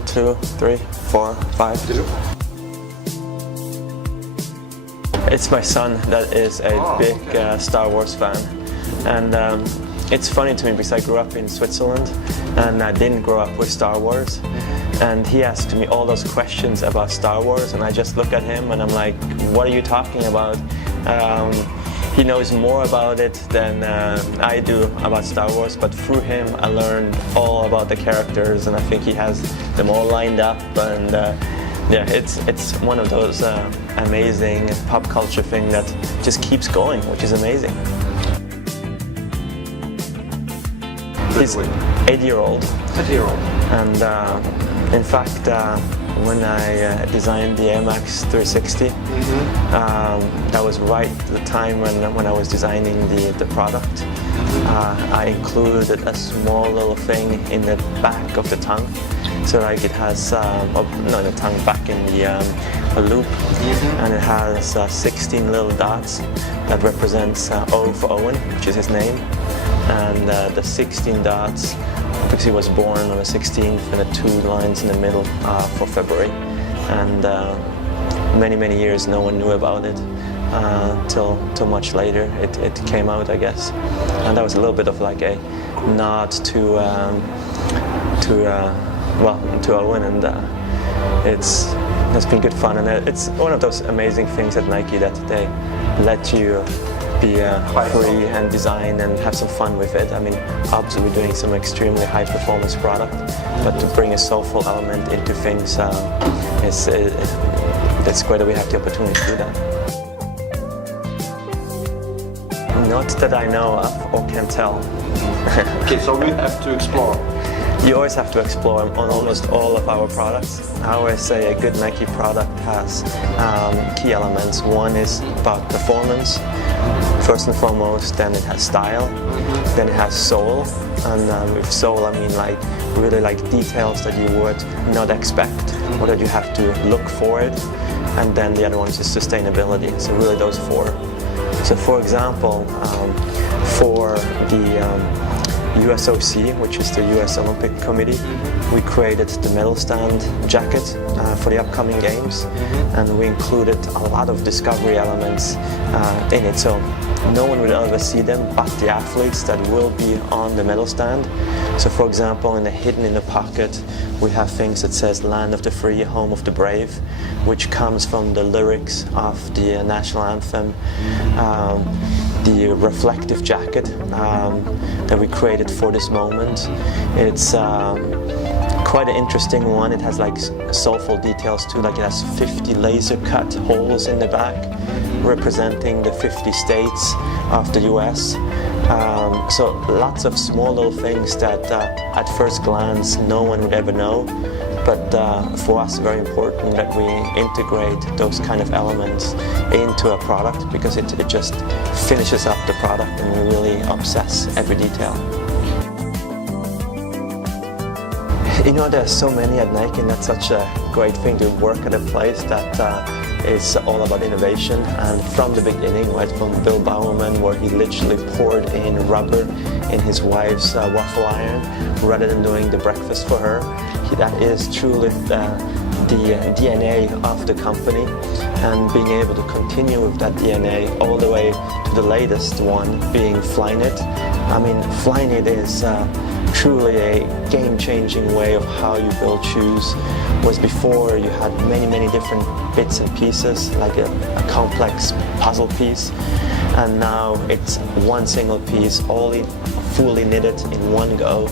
1, 2, 3, 4, 5. It's my son that is a big Star Wars fan, and it's funny to me because I grew up in Switzerland and I didn't grow up with Star Wars, and he asked me all those questions about Star Wars and I just look at him and I'm like, what are you talking about? He knows more about it than I do about Star Wars, but through him I learned all about the characters and I think he has them all lined up, and yeah, it's one of those amazing pop culture thing that just keeps going, which is amazing. He's 8-year-old. 8-year-old. And in fact, when I designed the Air Max 360, that was right at the time when I was designing the product. I included a small little thing in the back of the tongue, so like it has, no, the tongue back in the loop, and it has 16 little dots that represents O for Owen, which is his name, and the 16 dots because he was born on the 16th, and the 2 lines in the middle for February, and many years no one knew about it till much later it came out, I guess, and that was a little bit of like a nod to Owen, and it's been good fun, and it's one of those amazing things at Nike that they let you be free and design and have some fun with it. I mean, obviously we're doing some extremely high performance product, but to bring a soulful element into things, it's great that we have the opportunity to do that. Not that I know of or can tell. Okay, so we have to explore. You always have to explore on almost all of our products. I always say a good Nike product has key elements. One is about performance, first and foremost, then it has style, then it has soul, and with soul I mean like really like details that you would not expect or that you have to look for it, and then the other one is sustainability, so really those 4. So for example, for the USOC, which is the US Olympic Committee, we created the medal stand jacket for the upcoming games, and we included a lot of discovery elements in it, so no one will ever see them but the athletes that will be on the medal stand. So for example, hidden in the pocket we have things that says land of the free, home of the brave, which comes from the lyrics of the national anthem. The reflective jacket that we created for this moment. It's quite an interesting one. It has like soulful details too, like it has 50 laser cut holes in the back representing the 50 states of the US. So lots of small little things that at first glance no one would ever know, but for us very important that we integrate those kind of elements into a product, because it just finishes up the product and we really obsess every detail. You know, there's so many at Nike, and that's such a great thing to work at a place that is all about innovation. And from the beginning, right from Bill Bowerman, where he literally poured in rubber in his wife's waffle iron rather than doing the breakfast for her, that is truly the DNA of the company, and being able to continue with that DNA all the way to the latest one being Flyknit. I mean, Flyknit is truly a game-changing way of how you build shoes. Was before you had many different bits and pieces, like a complex puzzle piece, and now it's one single piece, all fully knitted in one go,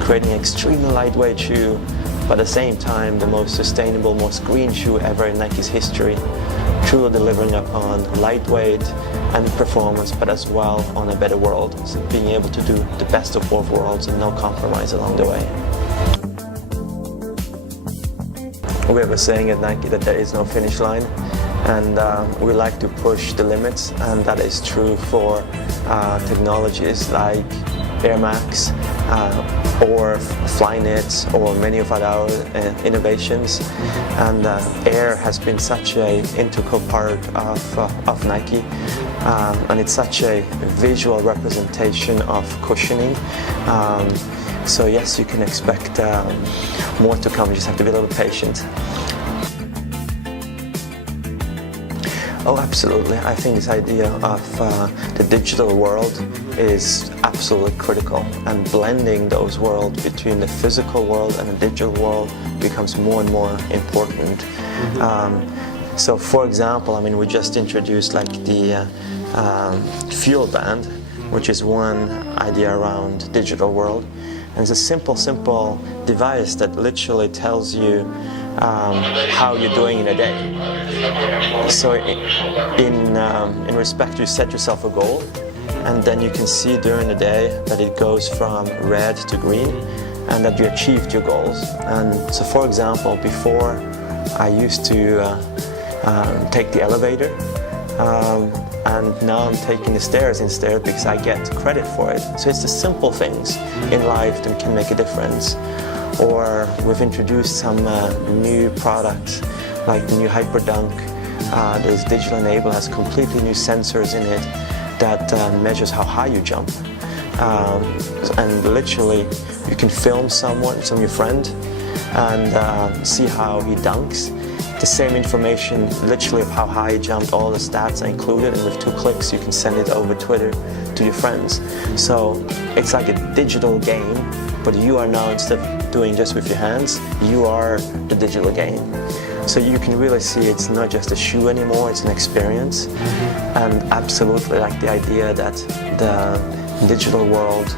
creating an extremely lightweight shoe, but at the same time the most sustainable, most green shoe ever in Nike's history, truly delivering upon lightweight and performance, but as well on a better world, so being able to do the best of both worlds and no compromise along the way. We have a saying at Nike that there is no finish line, and we like to push the limits, and that is true for technologies like Air Max, or Flyknit, or many of our innovations. And air has been such an integral part of Nike, and it's such a visual representation of cushioning. So yes, you can expect more to come. You just have to be a little patient. Oh, absolutely. I think this idea of the digital world is absolutely critical, and blending those worlds between the physical world and the digital world becomes more and more important. So for example, I mean, we just introduced like the Fuel Band, which is one idea around digital world. And it's a simple device that literally tells you how you're doing in a day. So in respect, you set yourself a goal, and then you can see during the day that it goes from red to green, and that you achieved your goals. And so for example, before I used to take the elevator, and now I'm taking the stairs instead because I get credit for it. So it's the simple things in life that can make a difference. Or we've introduced some new products, like the new Hyperdunk. This digital enable has completely new sensors in it that measures how high you jump. And literally, you can film someone, your friend, and see how he dunks. The same information, literally of how high he jumped, all the stats are included, and with 2 clicks you can send it over Twitter to your friends. So it's like a digital game, but you are now, instead of doing just with your hands, you are the digital game. So you can really see it's not just a shoe anymore, it's an experience. And absolutely like the idea that the digital world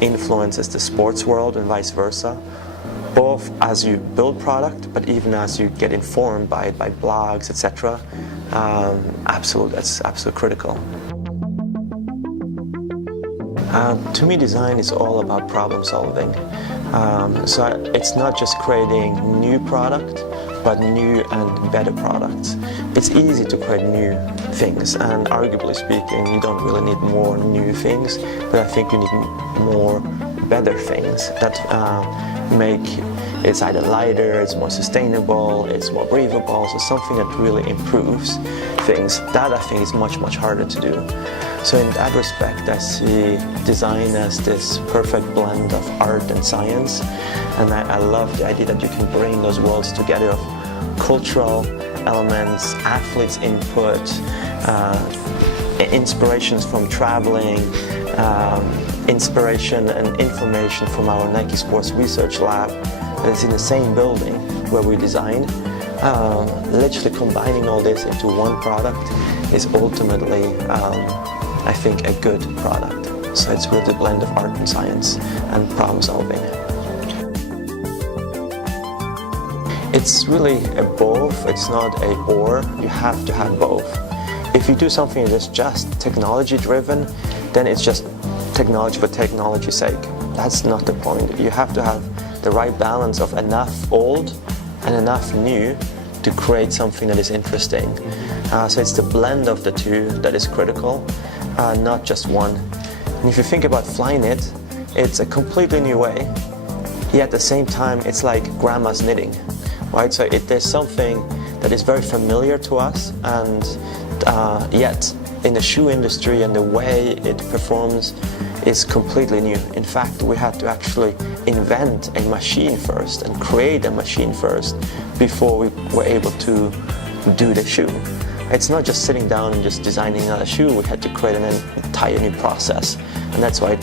influences the sports world and vice versa, both as you build product, but even as you get informed by it, by blogs, etc. That's absolutely critical. To me, design is all about problem solving. So it's not just creating new product, but new and better products. It's easy to create new things, and arguably speaking, you don't really need more new things, but I think you need more better things that make it's either lighter, it's more sustainable, it's more breathable, so something that really improves things. That I think is much harder to do. So in that respect, I see design as this perfect blend of art and science, and I love the idea that you can bring those worlds together of cultural elements, athletes' input, inspirations from traveling, inspiration and information from our Nike Sports Research Lab that is in the same building where we design. Literally combining all this into one product is ultimately, I think, a good product. So it's really a blend of art and science and problem solving. It's really a both, it's not a or, you have to have both. If you do something that's just technology driven, then it's just technology for technology's sake. That's not the point. You have to have the right balance of enough old and enough new to create something that is interesting. So it's the blend of the two that is critical, not just one. And if you think about Flyknit, it's a completely new way, yet at the same time it's like grandma's knitting, right? So there's something that is very familiar to us, and yet in the shoe industry and the way it performs is completely new. In fact, we had to actually invent a machine first and create a machine first before we were able to do the shoe. It's not just sitting down and just designing another shoe. We had to create an entire new process, and that's why it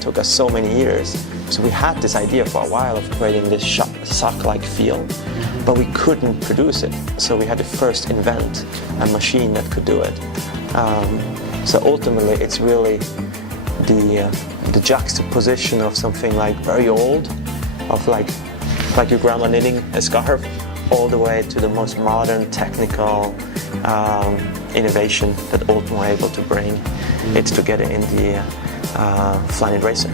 took us so many years. So we had this idea for a while of creating this sock-like feel, but we couldn't produce it. So we had to first invent a machine that could do it. So ultimately, it's really the juxtaposition of something like very old, of like your grandma knitting a scarf, all the way to the most modern technical innovation that ultimately we're able to bring it together in the Flyknit Racer.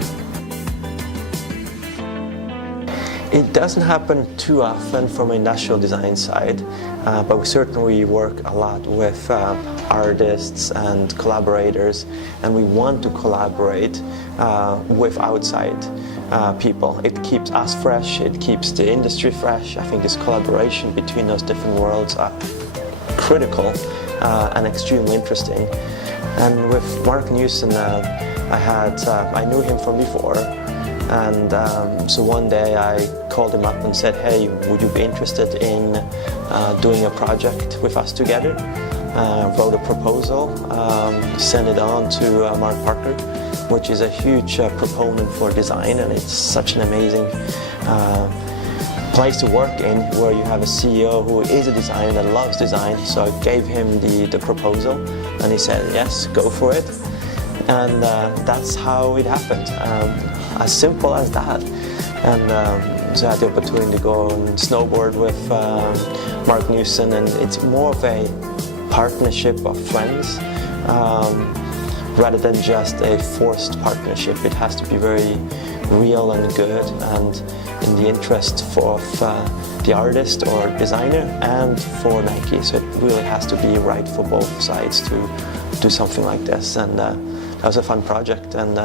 It doesn't happen too often from an industrial design side, but we certainly work a lot with artists and collaborators, and we want to collaborate with outside people. It keeps us fresh, it keeps the industry fresh. I think this collaboration between those different worlds are critical and extremely interesting. And with Mark Newson, I knew him from before. And so one day I called him up and said, hey, would you be interested in doing a project with us together? Wrote a proposal, sent it on to Mark Parker, which is a huge proponent for design, and it's such an amazing place to work in, where you have a CEO who is a designer that loves design. So I gave him the proposal, and he said, yes, go for it. And that's how it happened. As simple as that. And so I had the opportunity to go and snowboard with Mark Newson, and it's more of a partnership of friends rather than just a forced partnership. It has to be very real and good and in the interest of the artist or designer and for Nike. So it really has to be right for both sides to do something like this. And that was a fun project, and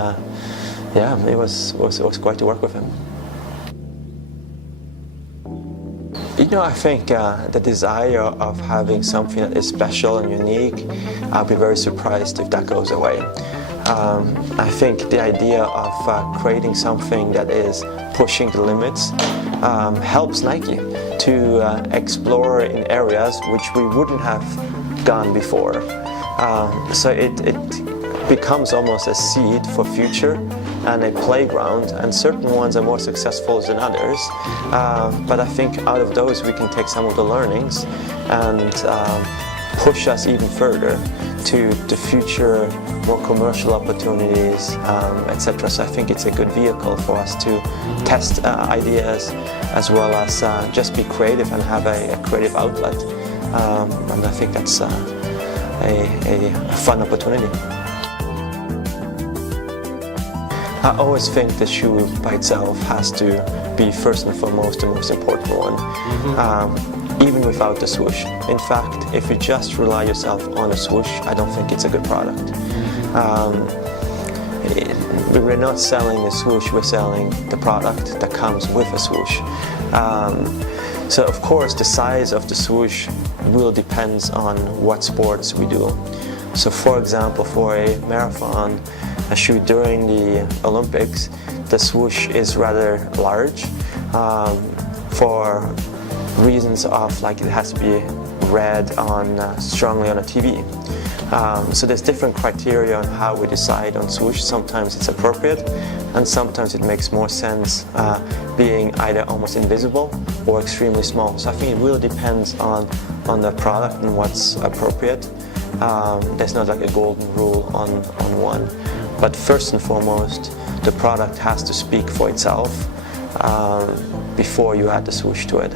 yeah, it was great to work with him. You know, I think the desire of having something that is special and unique, I'll be very surprised if that goes away. I think the idea of creating something that is pushing the limits helps Nike to explore in areas which we wouldn't have gone before. So it becomes almost a seed for future and a playground, and certain ones are more successful than others, but I think out of those we can take some of the learnings and push us even further to the future, more commercial opportunities, etc. So I think it's a good vehicle for us to test ideas as well as just be creative and have a creative outlet, and I think that's a fun opportunity. I always think the shoe by itself has to be first and foremost the most important one, even without the swoosh. In fact, if you just rely yourself on a swoosh, I don't think it's a good product. We're not selling the swoosh, we're selling the product that comes with a swoosh. So of course the size of the swoosh will depend on what sports we do. So for example, for a marathon, a shoe during the Olympics, the swoosh is rather large for reasons of like it has to be read on strongly on a TV. So there's different criteria on how we decide on swoosh. Sometimes it's appropriate, and sometimes it makes more sense being either almost invisible or extremely small. So I think it really depends on the product and what's appropriate. There's not like a golden rule on one. But first and foremost, the product has to speak for itself before you add the swoosh to it.